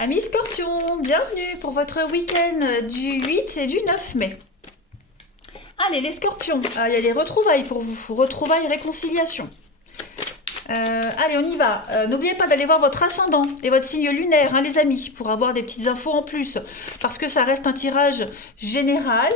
Amis Scorpion, bienvenue pour votre week-end du 8 et du 9 mai. Allez les Scorpions, il y a des retrouvailles pour vous, retrouvailles et réconciliation. Allez, on y va. N'oubliez pas d'aller voir votre ascendant et votre signe lunaire, hein, les amis, pour avoir des petites infos en plus. Parce que ça reste un tirage général,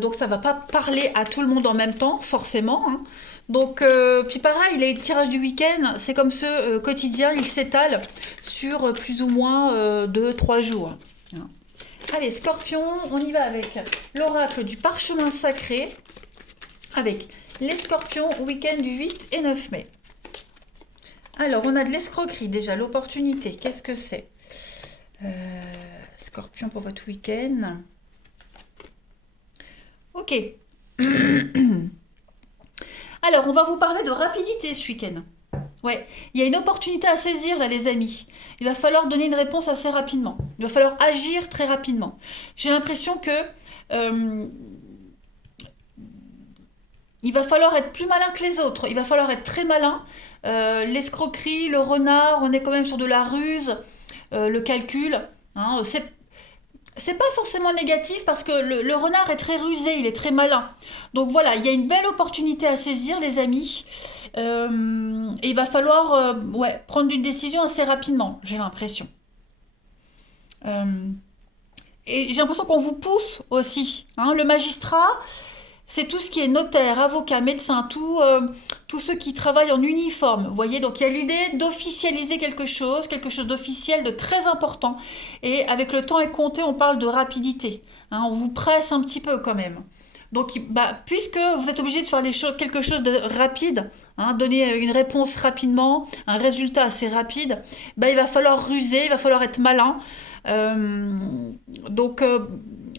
donc ça va pas parler à tout le monde en même temps, forcément. Hein. Donc, puis pareil, les tirages du week-end, c'est comme ceux quotidiens, ils s'étalent sur plus ou moins 2-3 jours. Hein. Allez, Scorpion, on y va avec l'oracle du parchemin sacré, avec les Scorpions, week-end du 8 et 9 mai. Alors, on a de l'escroquerie déjà, l'opportunité. Qu'est-ce que c'est Scorpion pour votre week-end. Ok. Alors, on va vous parler de rapidité ce week-end. Ouais, il y a une opportunité à saisir là, les amis. Il va falloir donner une réponse assez rapidement. Il va falloir agir très rapidement. J'ai l'impression que il va falloir être plus malin que les autres. Il va falloir être très malin. L'escroquerie, le renard, on est quand même sur de la ruse, le calcul. Hein, c'est pas forcément négatif parce que le renard est très rusé, il est très malin. Donc voilà, il y a une belle opportunité à saisir, les amis. Et il va falloir prendre une décision assez rapidement, j'ai l'impression. Et j'ai l'impression qu'on vous pousse aussi. Hein, le magistrat, c'est tout ce qui est notaire, avocat, médecin, tous ceux qui travaillent en uniforme. Vous voyez, donc il y a l'idée d'officialiser quelque chose d'officiel, de très important. Et avec le temps est compté, on parle de rapidité. Hein, on vous presse un petit peu quand même. Donc, puisque vous êtes obligé de faire quelque chose de rapide, hein, donner une réponse rapidement, un résultat assez rapide, il va falloir ruser, il va falloir être malin. Euh,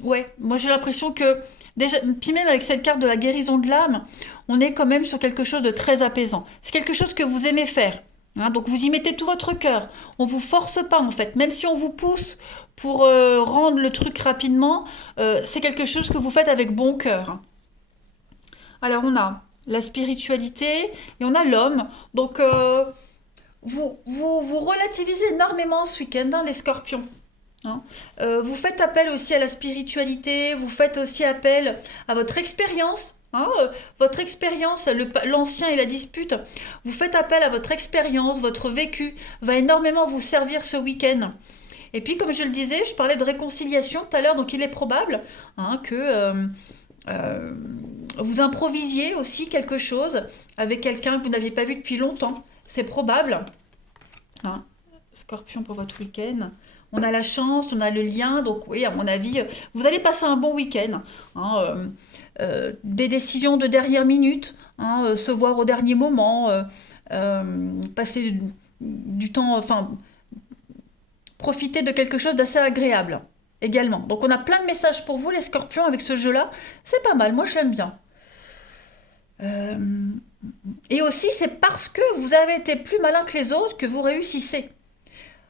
ouais, moi j'ai l'impression que déjà, puis même avec cette carte de la guérison de l'âme, on est quand même sur quelque chose de très apaisant. C'est quelque chose que vous aimez faire. Hein, donc vous y mettez tout votre cœur. On vous force pas en fait. Même si on vous pousse pour rendre le truc rapidement, c'est quelque chose que vous faites avec bon cœur. Alors on a la spiritualité et on a l'homme. Donc vous relativisez énormément ce week-end, hein, les scorpions. Hein. Vous faites appel aussi à la spiritualité, vous faites aussi appel à votre expérience. Hein, votre expérience, l'ancien et la dispute, vous faites appel à votre expérience, votre vécu va énormément vous servir ce week-end. Et puis, comme je le disais, je parlais de réconciliation tout à l'heure, donc il est probable hein, que euh, vous improvisiez aussi quelque chose avec quelqu'un que vous n'aviez pas vu depuis longtemps. C'est probable. Hein. Scorpion pour votre week-end. On a la chance, on a le lien, donc oui, à mon avis, vous allez passer un bon week-end. Hein, des décisions de dernière minute, hein, se voir au dernier moment, passer du temps, enfin, profiter de quelque chose d'assez agréable également. Donc on a plein de messages pour vous, les scorpions, avec ce jeu-là. C'est pas mal, moi j'aime bien. Euh, et aussi, c'est parce que vous avez été plus malin que les autres que vous réussissez.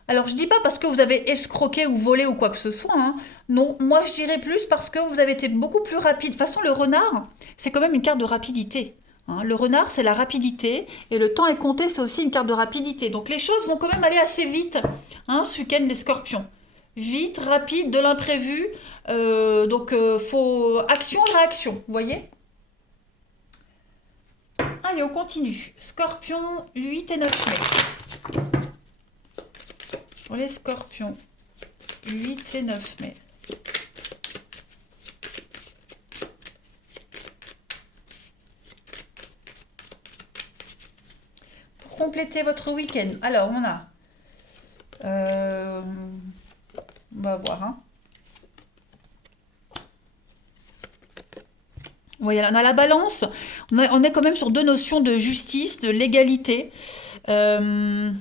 Alors, je dis pas parce que vous avez escroqué ou volé ou quoi que ce soit. Hein. Non, moi je dirais plus parce que vous avez été beaucoup plus rapide. De toute façon, le renard, c'est quand même une carte de rapidité. Hein. Le renard, c'est la rapidité. Et le temps est compté, c'est aussi une carte de rapidité. Donc, les choses vont quand même aller assez vite hein, ce week-end, les scorpions. Vite, rapide, de l'imprévu. Faut action-réaction, vous voyez. Allez, on continue. Scorpion, 8 et 9 mai. Pour les scorpions, 8 et 9 mai. Pour compléter votre week-end, alors on a... on va voir. Hein. Oui, on a la balance. On est quand même sur deux notions de justice, de légalité. Euh,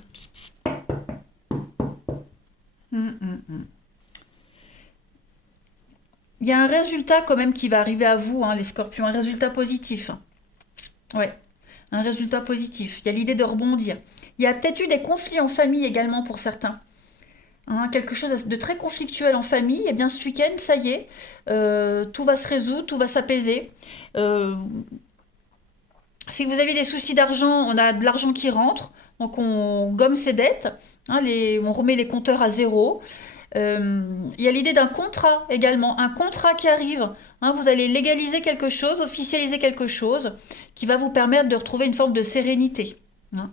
Il y a un résultat quand même qui va arriver à vous, hein, les scorpions, un résultat positif. Ouais, un résultat positif. Il y a l'idée de rebondir. Il y a peut-être eu des conflits en famille également pour certains. Hein, quelque chose de très conflictuel en famille, et bien ce week-end, ça y est, tout va se résoudre, tout va s'apaiser. Euh, si vous avez des soucis d'argent, on a de l'argent qui rentre, donc on gomme ses dettes. Hein, on remet les compteurs à zéro. Il y a l'idée d'un contrat également, un contrat qui arrive. Hein, vous allez légaliser quelque chose, officialiser quelque chose qui va vous permettre de retrouver une forme de sérénité, hein,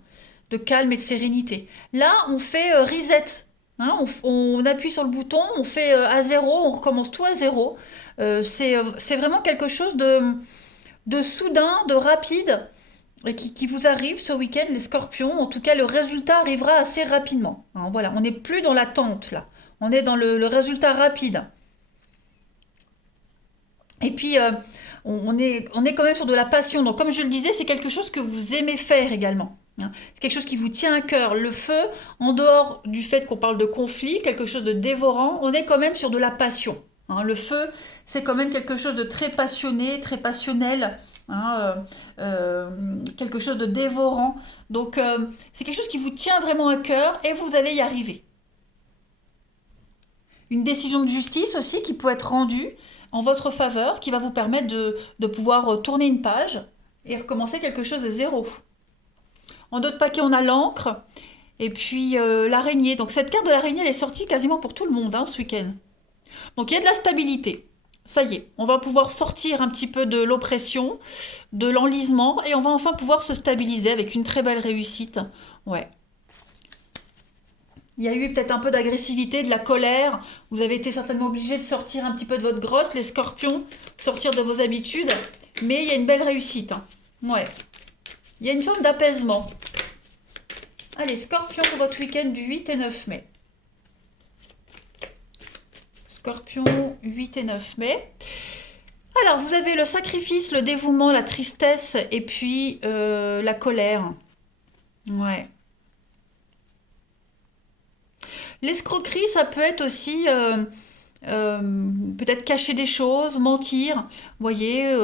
de calme et de sérénité. Là, on fait reset. Hein, on appuie sur le bouton, on fait à zéro, on recommence tout à zéro. C'est vraiment quelque chose de soudain, de rapide, et qui vous arrive ce week-end, les scorpions. En tout cas, le résultat arrivera assez rapidement. Hein, voilà, on n'est plus dans l'attente là. On est dans le résultat rapide. Et puis, on est quand même sur de la passion. Donc, comme je le disais, c'est quelque chose que vous aimez faire également. Hein. C'est quelque chose qui vous tient à cœur. Le feu, en dehors du fait qu'on parle de conflit, quelque chose de dévorant, on est quand même sur de la passion. Hein. Le feu, c'est quand même quelque chose de très passionné, très passionnel. Hein, quelque chose de dévorant. Donc, c'est quelque chose qui vous tient vraiment à cœur et vous allez y arriver. Une décision de justice aussi qui peut être rendue en votre faveur, qui va vous permettre de pouvoir tourner une page et recommencer quelque chose de zéro. En d'autres paquets, on a l'encre et puis l'araignée. Donc cette carte de l'araignée, elle est sortie quasiment pour tout le monde hein, ce week-end. Donc il y a de la stabilité. Ça y est, on va pouvoir sortir un petit peu de l'oppression, de l'enlisement, et on va enfin pouvoir se stabiliser avec une très belle réussite. Ouais. Il y a eu peut-être un peu d'agressivité, de la colère. Vous avez été certainement obligé de sortir un petit peu de votre grotte, les scorpions, sortir de vos habitudes. Mais il y a une belle réussite. Hein. Ouais. Il y a une forme d'apaisement. Allez, scorpion pour votre week-end du 8 et 9 mai. Scorpion, 8 et 9 mai. Alors, vous avez le sacrifice, le dévouement, la tristesse et puis la colère. Ouais. L'escroquerie, ça peut être aussi peut-être cacher des choses, mentir. Vous voyez,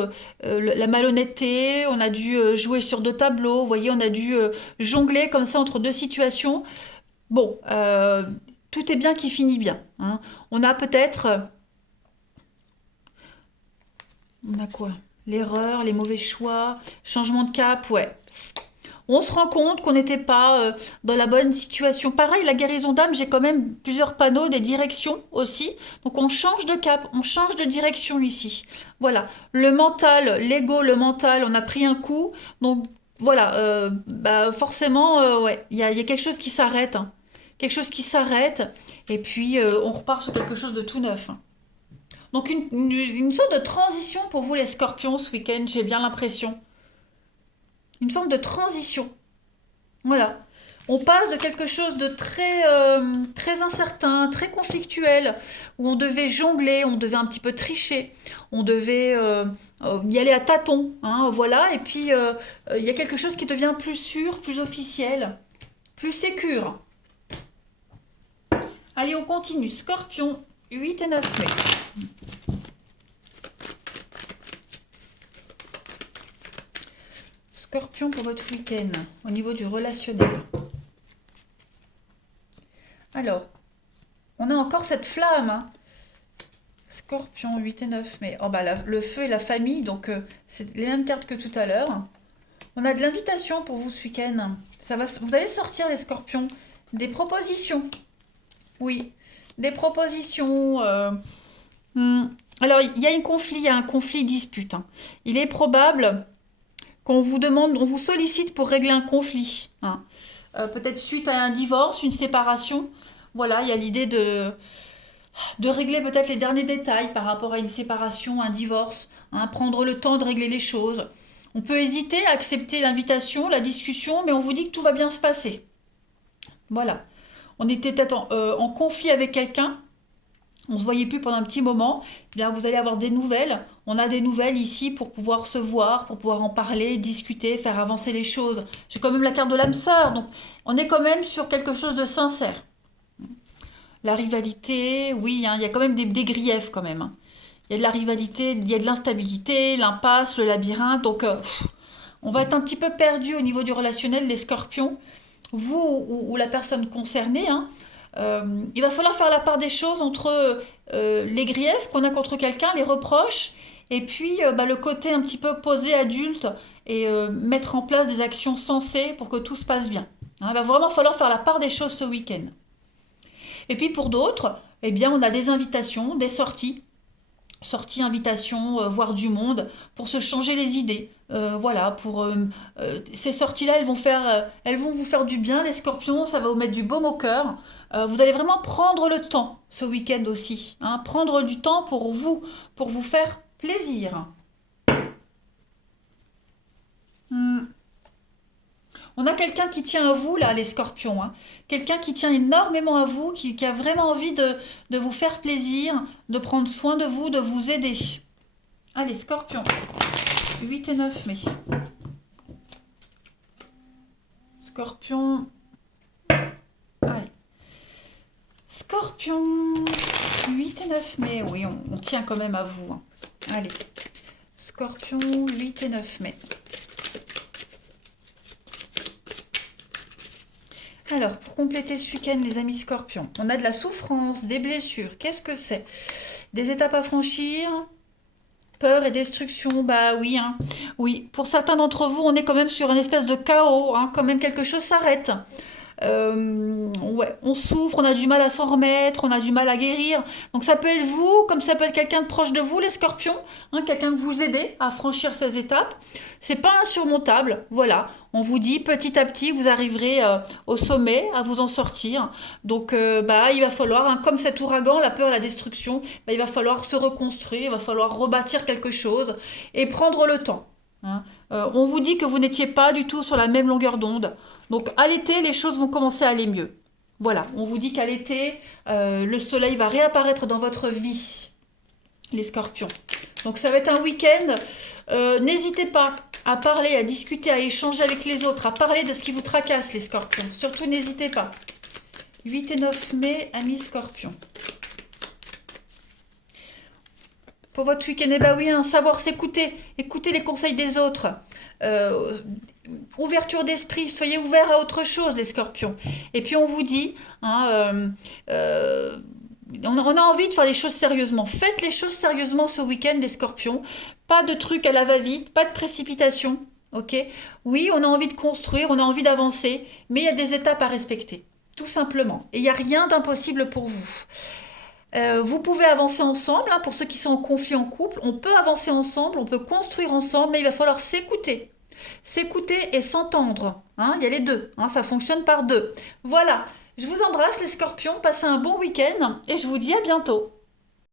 la malhonnêteté, on a dû jouer sur deux tableaux. Vous voyez, on a dû jongler comme ça entre deux situations. Bon, tout est bien qui finit bien. Hein. On a peut-être... on a quoi? L'erreur, les mauvais choix, changement de cap, ouais. On se rend compte qu'on n'était pas dans la bonne situation. Pareil, la guérison d'âme, j'ai quand même plusieurs panneaux, des directions aussi. Donc on change de cap, on change de direction ici. Voilà, le mental, l'ego, le mental, on a pris un coup. Donc voilà, bah forcément, ouais, il y a quelque chose qui s'arrête. Hein. Quelque chose qui s'arrête. Et puis on repart sur quelque chose de tout neuf. Hein. Donc une sorte de transition pour vous les scorpions ce week-end, j'ai bien l'impression. Une forme de transition. Voilà. On passe de quelque chose de très incertain, très conflictuel, où on devait jongler, on devait un petit peu tricher, on devait y aller à tâtons, hein, voilà. Et puis, il y a quelque chose qui devient plus sûr, plus officiel, plus sécure. Allez, on continue. Scorpion, 8 et 9 mai. Scorpion pour votre week-end, au niveau du relationnel. Alors, on a encore cette flamme. Hein. Scorpion, 8 et 9 mai. Oh, bah, le feu et la famille, donc c'est les mêmes cartes que tout à l'heure. On a de l'invitation pour vous ce week-end. Vous allez sortir, les scorpions, des propositions. Oui, des propositions. Alors, il y a un conflit dispute. Hein. Il est probable qu'on vous demande, on vous sollicite pour régler un conflit. Hein. Peut-être suite à un divorce, une séparation. Voilà, il y a l'idée de régler peut-être les derniers détails par rapport à une séparation, un divorce. Hein, prendre le temps de régler les choses. On peut hésiter à accepter l'invitation, la discussion, mais on vous dit que tout va bien se passer. Voilà. On était peut-être en conflit avec quelqu'un. On ne se voyait plus pendant un petit moment, eh bien vous allez avoir des nouvelles. On a des nouvelles ici pour pouvoir se voir, pour pouvoir en parler, discuter, faire avancer les choses. J'ai quand même la carte de l'âme sœur, donc on est quand même sur quelque chose de sincère. La rivalité, oui, hein, il y a quand même des griefs quand même. Hein. Il y a de la rivalité, il y a de l'instabilité, l'impasse, le labyrinthe, donc on va être un petit peu perdu au niveau du relationnel, les scorpions. Vous ou la personne concernée, hein, il va falloir faire la part des choses entre les griefs qu'on a contre quelqu'un, les reproches, et puis le côté un petit peu posé adulte et mettre en place des actions sensées pour que tout se passe bien. Hein, il va vraiment falloir faire la part des choses ce week-end. Et puis pour d'autres, eh bien, on a des invitations, des sorties. Sorties, invitations, voir du monde, pour se changer les idées. Voilà, ces sorties-là, elles vont vous faire du bien, les scorpions, ça va vous mettre du baume au cœur. Vous allez vraiment prendre le temps ce week-end aussi, hein, prendre du temps pour vous faire plaisir. Hmm. On a quelqu'un qui tient à vous, là, les scorpions, hein. Quelqu'un qui tient énormément à vous, qui a vraiment envie de vous faire plaisir, de prendre soin de vous, de vous aider. Allez, scorpions, 8 et 9 mai. Scorpion, allez. Scorpion, 8 et 9 mai. Oui, on tient quand même à vous, hein. Allez, Scorpion, 8 et 9 mai. Alors, pour compléter ce week-end, les amis scorpions, on a de la souffrance, des blessures. Qu'est-ce que c'est? Des étapes à franchir, peur et destruction. Bah oui, hein. Oui, pour certains d'entre vous, on est quand même sur une espèce de chaos, hein. Quand même, quelque chose s'arrête. Ouais, on souffre, on a du mal à s'en remettre, on a du mal à guérir. Donc ça peut être vous, comme ça peut être quelqu'un de proche de vous, les scorpions, hein, quelqu'un que vous aidez à franchir ces étapes. C'est pas insurmontable, voilà. On vous dit petit à petit, vous arriverez au sommet, à vous en sortir. Donc bah, il va falloir, hein, comme cet ouragan, la peur, la destruction, bah, il va falloir se reconstruire, il va falloir rebâtir quelque chose et prendre le temps. Hein. On vous dit que vous n'étiez pas du tout sur la même longueur d'onde. Donc à l'été, les choses vont commencer à aller mieux. Voilà, on vous dit qu'à l'été, le soleil va réapparaître dans votre vie, les scorpions. Donc ça va être un week-end. N'hésitez pas à parler, à discuter, à échanger avec les autres, à parler de ce qui vous tracasse, les scorpions. Surtout, n'hésitez pas. 8 et 9 mai, amis scorpions. Pour votre week-end, eh ben oui, hein, savoir s'écouter, écouter les conseils des autres. Euh, Ouverture d'esprit, soyez ouverts à autre chose, les scorpions. Et puis on vous dit, hein, on a envie de faire les choses sérieusement. Faites les choses sérieusement ce week-end, les scorpions. Pas de trucs à la va-vite, pas de précipitation. Ok? Oui, on a envie de construire, on a envie d'avancer, mais il y a des étapes à respecter, tout simplement. Et il n'y a rien d'impossible pour vous. Vous pouvez avancer ensemble, hein, pour ceux qui sont en conflit en couple, on peut avancer ensemble, on peut construire ensemble, mais il va falloir s'écouter. S'écouter et s'entendre. Hein, il y a les deux, hein, ça fonctionne par deux. Voilà, je vous embrasse les scorpions, passez un bon week-end et je vous dis à bientôt.